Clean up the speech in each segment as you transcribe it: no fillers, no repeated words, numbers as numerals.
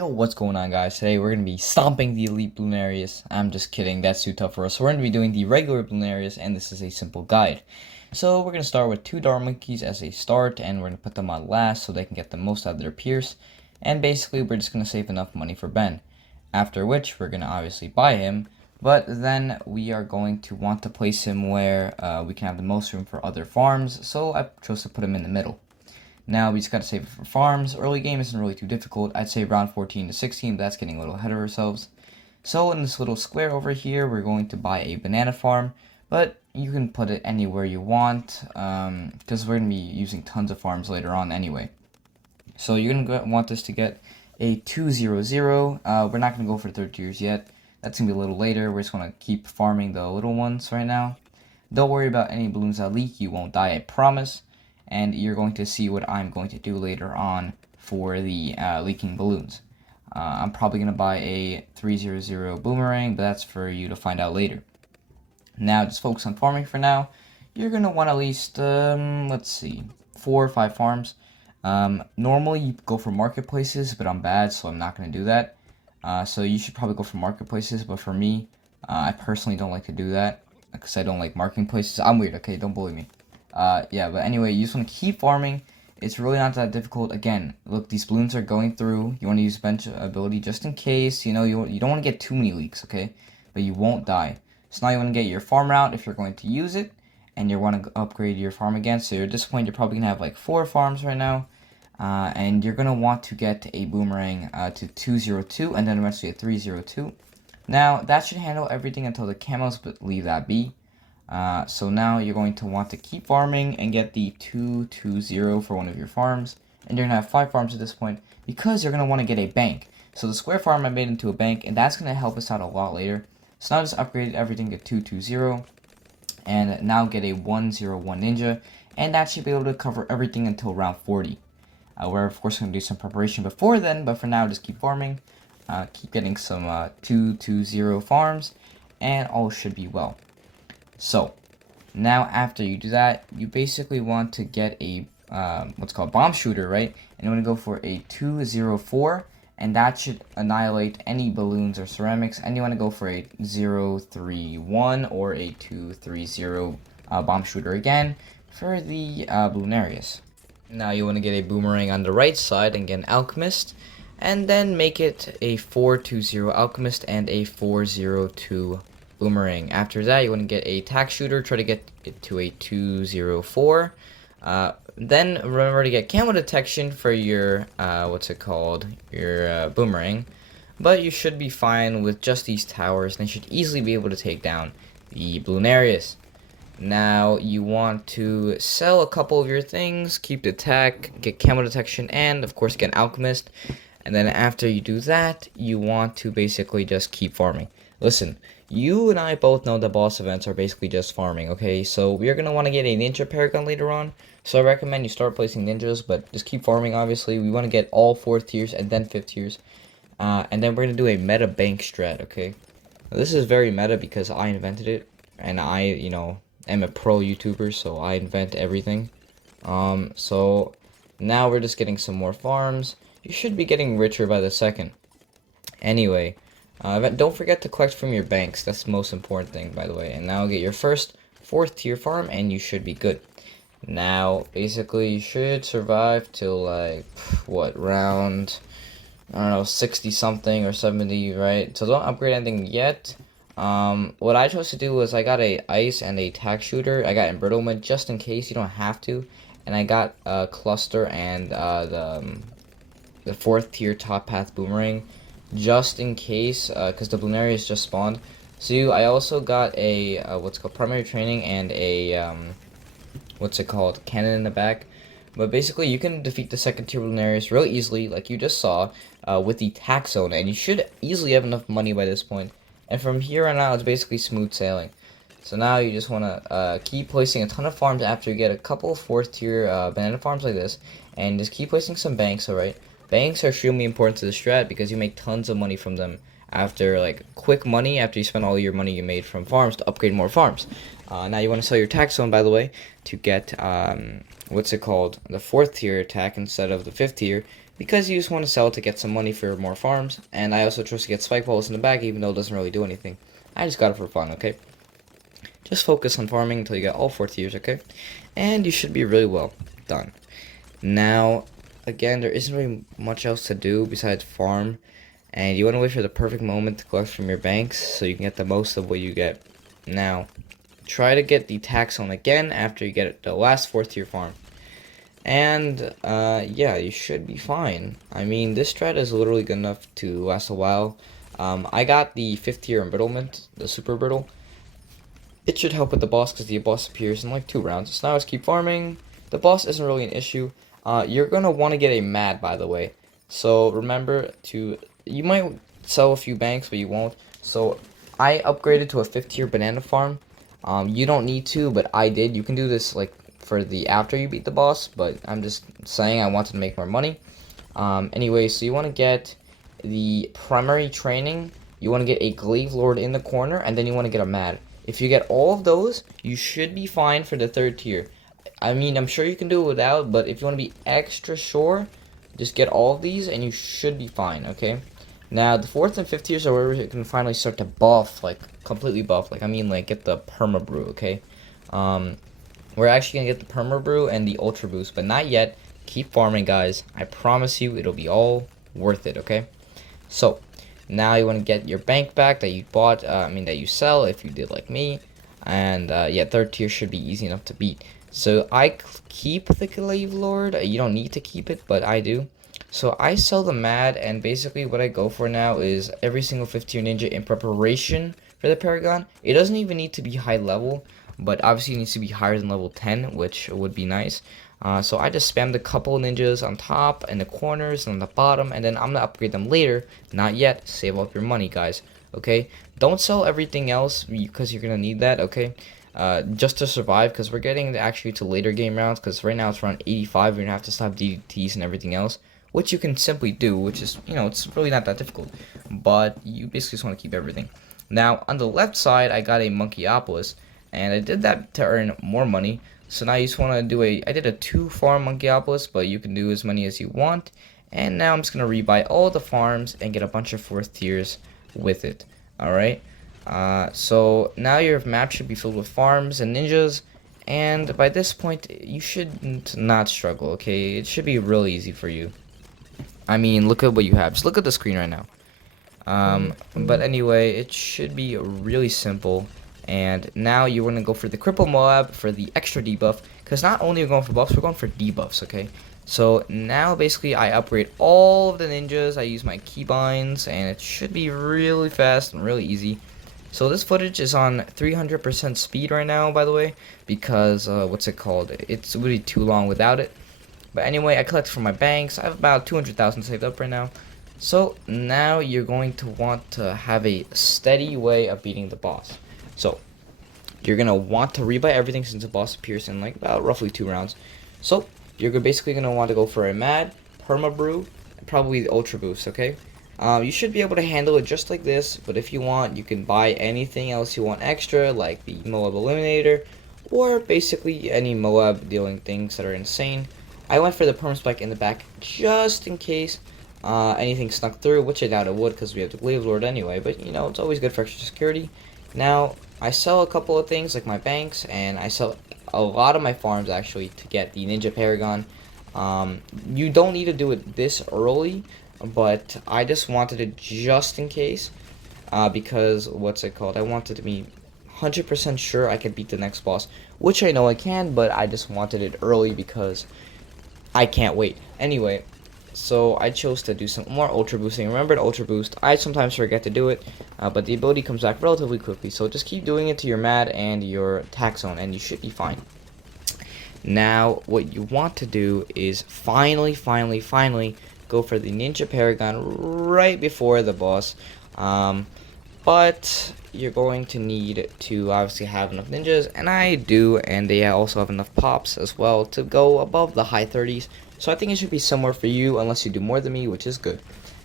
Yo, what's going on, guys? Today we're going to be stomping the elite Bloonarius. I'm just kidding, that's too tough for us. So we're going to be doing the regular Bloonarius, and this is a simple guide. So we're going to start with 2 Dart Monkeys as a start, and we're going to put them on last so they can get the most out of their Pierce. And basically, we're just going to save enough money for Ben. After which, we're going to obviously buy him, but then we are going to want to place him where we can have the most room for other farms, so I chose to put him in the middle. Now, we just got to save it for farms. Early game isn't really too difficult. I'd say round 14 to 16, but that's getting a little ahead of ourselves. So in this little square over here, we're going to buy a banana farm, but you can put it anywhere you want, because we're going to be using tons of farms later on anyway. So you're going to want this to get a 200. We're not going to go for 3rd tiers yet. That's going to be a little later. We're just going to keep farming the little ones right now. Don't worry about any balloons that leak. You won't die, I promise. And you're going to see what I'm going to do later on for the leaking balloons. I'm probably going to buy a 300 boomerang, but that's for you to find out later. Now, just focus on farming for now. You're going to want at least, let's see, 4 or 5 farms. Normally, you go for marketplaces, but I'm bad, so I'm not going to do that. So you should probably go for marketplaces, but for me, I personally don't like to do that, because I don't like marking places. I'm weird, okay? Don't bully me. Yeah, but anyway, you just want to keep farming. It's really not that difficult. Again, look, these balloons are going through. You want to use bench ability just in case. You know, you don't want to get too many leaks, okay? But you won't die. So now you want to get your farm route if you're going to use it, and you want to upgrade your farm again. So at this point, you're probably going to have like 4 farms right now. And you're going to want to get a boomerang to 202, and then eventually a 302. Now, that should handle everything until the camos, but leave that be. So now you're going to want to keep farming and get the 220 for one of your farms. And you're going to have 5 farms at this point because you're going to want to get a bank. So the square farm I made into a bank, and that's going to help us out a lot later. So now just upgrade everything to 220 and now get a 101 ninja. And that should be able to cover everything until round 40. We're of course going to do some preparation before then, but for now just keep farming. Keep getting some 220 farms and all should be well. So, now after you do that, you basically want to get a, what's called bomb shooter, right? And you want to go for a 204, and that should annihilate any balloons or ceramics. And you want to go for a 031 or a 230 bomb shooter again for the Bloonarius. Now you want to get a boomerang on the right side and get an alchemist, and then make it a 420 alchemist and a 402 boomerang. After that, you want to get a tack shooter, try to get it to a 204. Then remember to get camo detection for your your boomerang. But you should be fine with just these towers, and they should easily be able to take down the Bloonarius. Now you want to sell a couple of your things, keep the tack, get camo detection, and of course get an alchemist. And then after you do that, you want to basically just keep farming. Listen, you and I both know that boss events are basically just farming, okay? So we're going to want to get a ninja paragon later on. So I recommend you start placing ninjas, but just keep farming, obviously. We want to get all 4th tiers and then 5th tiers. And then we're going to do a meta bank strat, okay? Now, this is very meta because I invented it. And I, am a pro YouTuber, so I invent everything. So now we're just getting some more farms. You should be getting richer by the second. Anyway, don't forget to collect from your banks. That's the most important thing, by the way. And now get your first 4th tier farm, and you should be good. Now, basically, you should survive till, like, what, round, I don't know, 60-something or 70, right? So don't upgrade anything yet. What I chose to do was I got a ice and a tack shooter. I got embrittlement just in case. You don't have to. And I got a cluster and the 4th tier top path boomerang just in case, because the Bloonarius just spawned. So I also got a primary training and a cannon in the back. But basically you can defeat the 2nd tier Bloonarius real easily, like you just saw, with the tack zone, and you should easily have enough money by this point. And from here on out, it's basically smooth sailing. So now you just want to keep placing a ton of farms after you get a couple 4th tier banana farms like this, and just keep placing some banks, alright? Banks are extremely important to the strat because you make tons of money from them after, like, quick money after you spend all your money you made from farms to upgrade more farms. Now you want to sell your tack zone, by the way, to get, the 4th tier attack instead of the 5th tier. because you just want to sell it to get some money for more farms. And I also chose to get spike balls in the back, even though it doesn't really do anything. I just got it for fun, okay? Just focus on farming until you get all 4 tiers, okay? And you should be really well done. Now, again, there isn't really much else to do besides farm. And you want to wait for the perfect moment to collect from your banks so you can get the most of what you get. Now, try to get the tax on again after you get the last 4th tier farm. And, yeah, you should be fine. I mean, this strat is literally good enough to last a while. I got the 5th tier embrittlement, the super brittle. It should help with the boss because the boss appears in like 2 rounds. So now let's keep farming. The boss isn't really an issue. You're going to want to get a mad, by the way. So remember to, you might sell a few banks, but you won't. So I upgraded to a 5th tier banana farm. You don't need to, but I did. You can do this like for the after you beat the boss, but I'm just saying I wanted to make more money. Anyway, so you want to get the primary training. You want to get a glaive lord in the corner, and then you want to get a mad. If you get all of those, you should be fine for the 3rd tier. I mean, I'm sure you can do it without, but if you want to be extra sure, just get all of these and you should be fine, okay? Now, the 4th and 5th tiers are where you can finally start to buff, like, completely buff. Like, I mean, like, get the perma brew, okay? We're actually going to get the perma brew and the ultra boost, but not yet. Keep farming, guys. I promise you, it'll be all worth it, okay? So, now you want to get your bank back that you bought, that you sell if you did like me. And, yeah, 3rd tier should be easy enough to beat. So, I keep the Glaive Lord. You don't need to keep it, but I do. So, I sell the Mad, and basically what I go for now is every single 5th tier ninja in preparation for the Paragon. It doesn't even need to be high level, but obviously it needs to be higher than level 10, which would be nice. So I just spammed a couple ninjas on top and the corners and on the bottom, and then I'm gonna upgrade them later. Not yet. Save up your money, guys. Okay? Don't sell everything else because you're gonna need that. Okay? Just to survive, because we're getting actually to later game rounds. Because right now it's around 85. You're gonna have to stop DDTs and everything else, which you can simply do. Which is, it's really not that difficult. But you basically just want to keep everything. Now on the left side, I got a Monkeyopolis, and I did that to earn more money. So now you just want to do I did a 2 farm Monkeyopolis, but you can do as many as you want. And now I'm just going to rebuy all the farms and get a bunch of 4th tiers with it. Alright. So now your map should be filled with farms and ninjas. And by this point, you should not struggle, okay? It should be real easy for you. I mean, look at what you have. Just look at the screen right now. But anyway, it should be really simple. And now you want to go for the Cripple Moab for the extra debuff. Because not only are we going for buffs, we're going for debuffs, okay? So now basically I upgrade all of the ninjas. I use my keybinds, and it should be really fast and really easy. So this footage is on 300% speed right now, by the way. Because, it's really too long without it. But anyway, I collect from my banks. I have about 200,000 saved up right now. So now you're going to want to have a steady way of beating the boss. So, you're going to want to rebuy everything since the boss appears in like about roughly 2 rounds. So, you're basically going to want to go for a Mad, Perma Brew, and probably the Ultra Boost, okay? You should be able to handle it just like this, but if you want, you can buy anything else you want extra, like the Moab Eliminator, or basically any Moab dealing things that are insane. I went for the Perma Spike in the back just in case anything snuck through, which I doubt it would because we have the Glaive Lord anyway, but it's always good for extra security. Now, I sell a couple of things like my banks, and I sell a lot of my farms actually to get the Ninja Paragon. You don't need to do it this early, but I just wanted it just in case, because I wanted to be 100% sure I could beat the next boss, which I know I can, but I just wanted it early because I can't wait. Anyway, so I chose to do some more ultra boosting. Remember the ultra boost, I sometimes forget to do it, but the ability comes back relatively quickly, so just keep doing it to your mad and your tax zone and you should be fine. Now what you want to do is finally go for the Ninja Paragon right before the boss, but you're going to need to obviously have enough ninjas, and I do, and they also have enough pops as well to go above the high 30s. So I think it should be somewhere for you, unless you do more than me, which is good.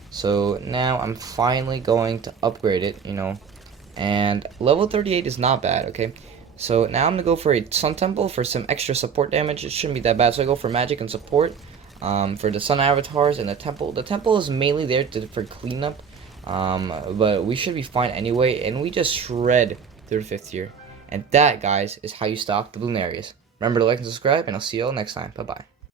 So now I'm finally going to upgrade it, and level 38 is not bad, okay? So now I'm going to go for a Sun Temple for some extra support damage. It shouldn't be that bad, so I go for magic and support. For the sun avatars and the temple is mainly there for cleanup, but we should be fine anyway, and we just shred through the 5th tier. And that, guys, is how you stock the Bloonarius. Remember to like and subscribe, and I'll see you all next time. Bye-bye.